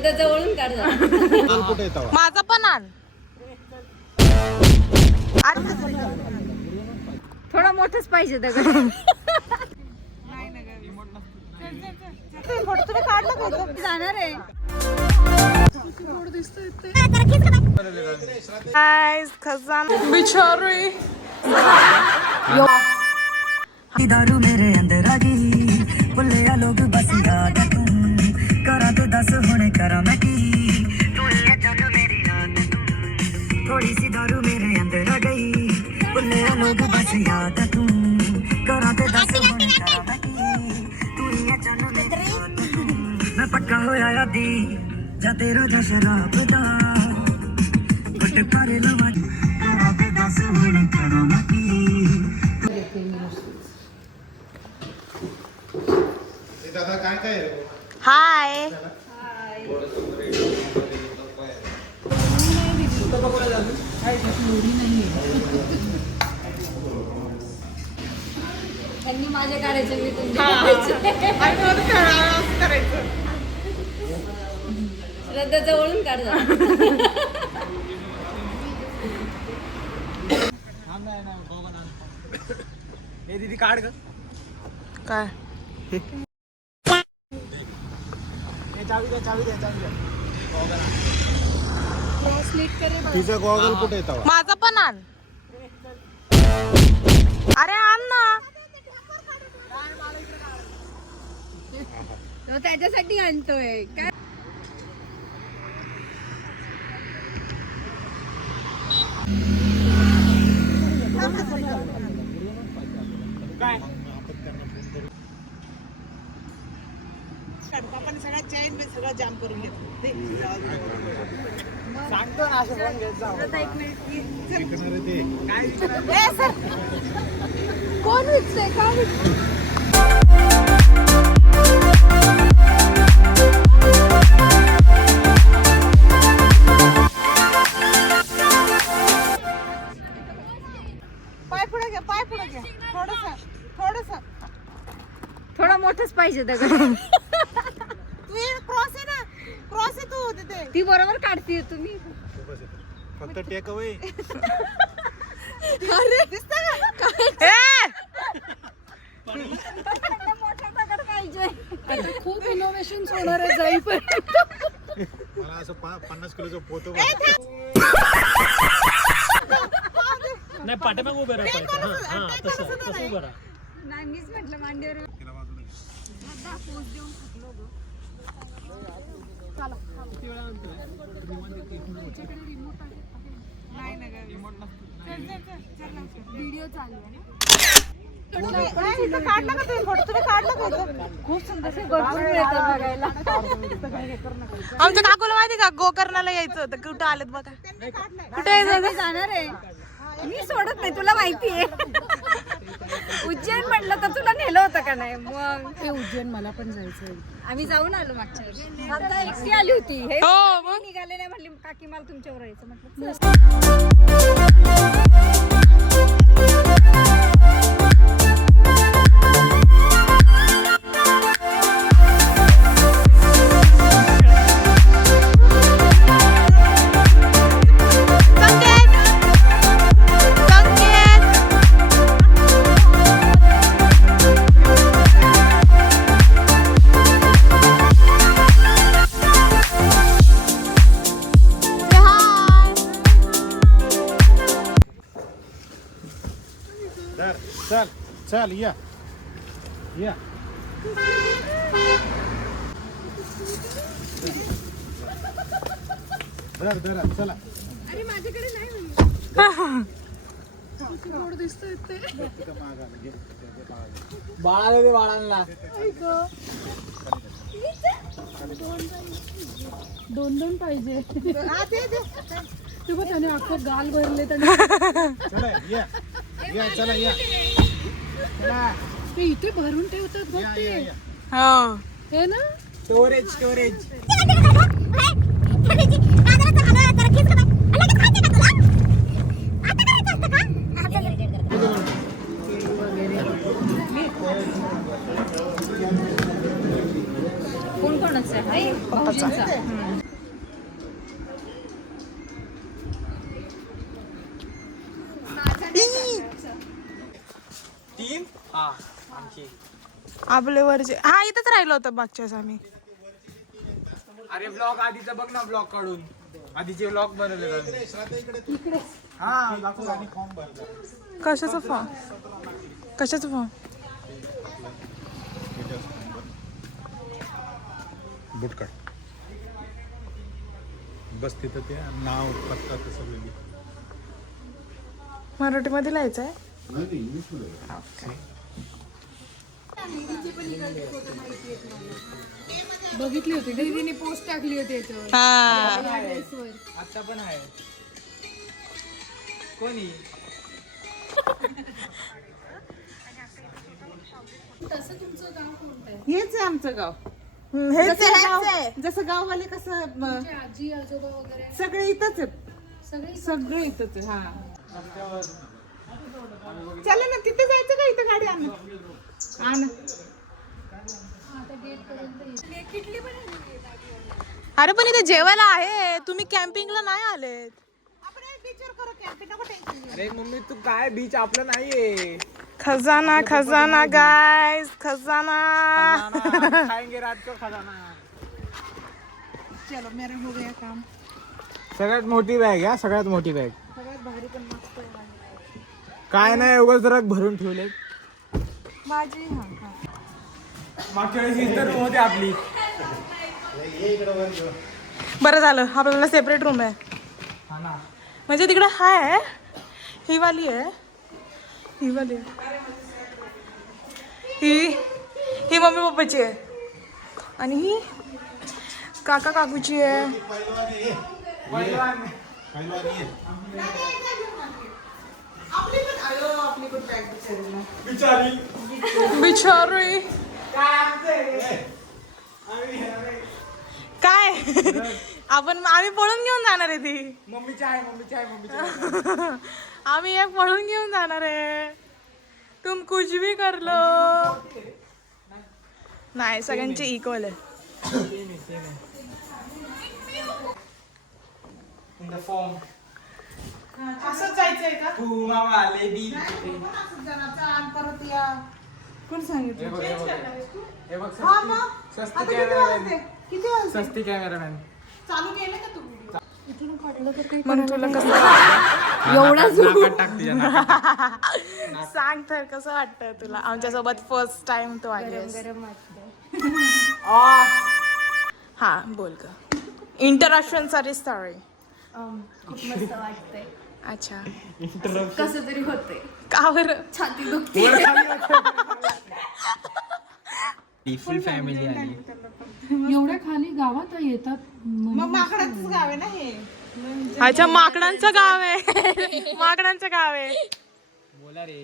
श्रद्धा जवळून काढ. माझा पण आण. थोडा मोठंच पाहिजे दगड. जाणार आहे. बिचारी दारू मेरे अंदर आ गई भुलिया लोग बस याद तू करा तो दस हुणे करा मैं की तू ही है जान मेरी रात तू थोड़ी सी दारू मेरे अंदर आ गई भुलिया लोग बस याद तू करा तो दस हुणे करा मैं की तू ही है जान मेरी रात तू मैं पक्का होया यादी जा तेरा जा शराब दा गुट पारे लवा करा तो दस हुणे करा मैं की दादा काय काय हाय. त्यांनी माझे काढायचे मी तुमचे करायचं. श्रद्धा जवळून काढ. हे दीदी काढ ग काय चावी द्या तिचा गॉगल कुठे येतो माझा पण आण. अरे आण ना. तो त्याच्यासाठी आणतोय काय. आपण सगळ्या चैन में सगळं जाम करून घेतो. सांगतो ना असं फोन घेत जाऊ कोण विकतोय का विकतोय. पाय पुढे घ्या थोडस थोडा मोठंच पाहिजे दगड. तू ये क्रॉस आहे तू तिथे ती बरोबर काढतीये तुम्ही. फक्त टेक अवे अरे दिसतं का मोठा दगड पाहिजे. आता खूप इनोव्हेशन होणार आहे जाईपर्यंत. मला असं 50 किलोचं पोतं नाही पाठीमाग उभे राहा. तसं उभं राहा. नाही मीच म्हटलं मांडीवर. व्हिडिओ चालू आहे काढला का तुम्ही फोटो तुम्ही काढला का खूप सुंदर भरपूर येतात बघायला. आमच्या काकूला माहिती का गोकर्णाला यायचं होतं. कुठं आलेत बघा. कुठे यायचं. मी जाणार आहे. मी सोडत नाही तुला माहितीये. उज्जैन म्हणलं तर तुला नेलं होतं का नाही. मग ते उज्जैन मला पण जायचं. आम्ही जाऊन आलो मागच्या वेळी. आता एकटी आली होती. हे हो मग निघाले नाही म्हणली काकी मला तुमच्यावर यायचं म्हटलं. चल या धर चला. अरे माझ्याकडे नाही दिसतोय ते. बाळाला दे बाळांना. दोन पाहिजे. ते बघ त्याने अख्खं गाल भरले. चला या ते इथे भरून ठेवतात बघ ते. हो हे ना स्टोरेज कोण कोण भाऊजींचाच आहे भाऊजींचा. तीन हा आमची. आपले वरचे हा इथंच राहिलो होतं मागच्याच आम्ही. अरे ब्लॉग आधीचा बघ ना, ब्लॉग काढून आधीचे ब्लॉग बनवले. हा दाखव. आणि फॉर्म भरला. कशाचा फॉर्म? कशाचा फॉर्म? बुटकट बस तिथं ते नाव पत्ता ते सगळं लिह. मराठीमध्ये लिहायचं आहे. बघितली होती दीदीने पोस्ट टाकली होती याच्यावर. आता पण आहे कोणी. तसं तुमचं गाव कोणतं आहे? हेच आहे आमचं गाव. हेच आहे. जसं गाववाले कसं तुमचे आजी आजोबा वगैरे सगळे इथंच आहेत. सगळे सगळे इथंच आहे. हा चला ना तिथे जायचं का? इथं गाडी आण. अरे पण इथे जेवायला आहे, तुम्ही कॅम्पिंगला नाही आलेत. आपण बीचवर करू कॅम्पिंग, नको टेन्शन घेऊ. अरे मम्मी तू काय, बीच आपलं नाहीये. खजाना खजाना गाइस, खजाना. खाएंगे रात को खजाना. चलो मेरा हो गया काम. सगळ्यात मोठी बॅग आहे, सगळ्यात मोठी बॅग. सगळ्यात भारी पण मस्त आहे. काय नाही, उगाच जरा भरून ठेवले. माझी मागच्या वेळेस इतर रूम होती आपली. बरं झालं आपल्याला सेपरेट रूम आहे. हा ना. म्हणजे तिकडे हाय, ही वाली आहे, ही वाली आहे, ही मम्मी पप्पाची आहे आणि ही काका काकूची आहे. आपली पण बॅग बिचारी. बिचारी काय आम्ही पळून घेऊन जाणार आहे ती. मम्मीची आहे, मम्मीची आहे, मम्मीची आहे. आम्ही एक पळून घेऊन जाणार आहे. तुम कुछ भी कर लो. नाही सगळ्यांची इक्वल आहे. In the form. असंच जायचंय का? तू मामा लेडी. परत या. कोण सांगितलं? हे बघ, हे बघ. हा मग. सस्ती आता किती कॅमेरामॅन. वाजले? किती वाजले? सस्ती कॅमेरामॅन. चालू केलं का तुम्ही? मग तुला कसं नाकात टाक तिच्या नाकात. सांग तर कसं वाटतं तुला आमच्यासोबत फर्स्ट टाइम तू आलीस. हा बोल ग. इंटरॅक्शन साठी स्थळ. खूप मस्त वाटतंय. अच्छा कसं तरी होतंय. का बरं? छाती दुखते. फुल फॅमिली आली. एवढ्या खाली गावात येतात. मग माकडाचंच गाव आहे ना हे. अच्छा माकडांचं गाव आहे. माकडांचं गाव आहे. बोला रे.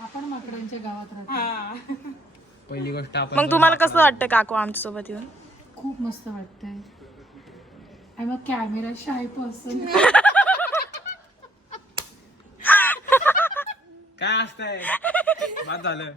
आपण माकडांच्या गावात राहतो. पहिली गोष्ट आपण. मग तुम्हाला कसं वाटतं काकू आमच्यासोबत येऊन? खूप मस्त वाटतंय. I am a camera shy person. काय असतंय? बाद झालं.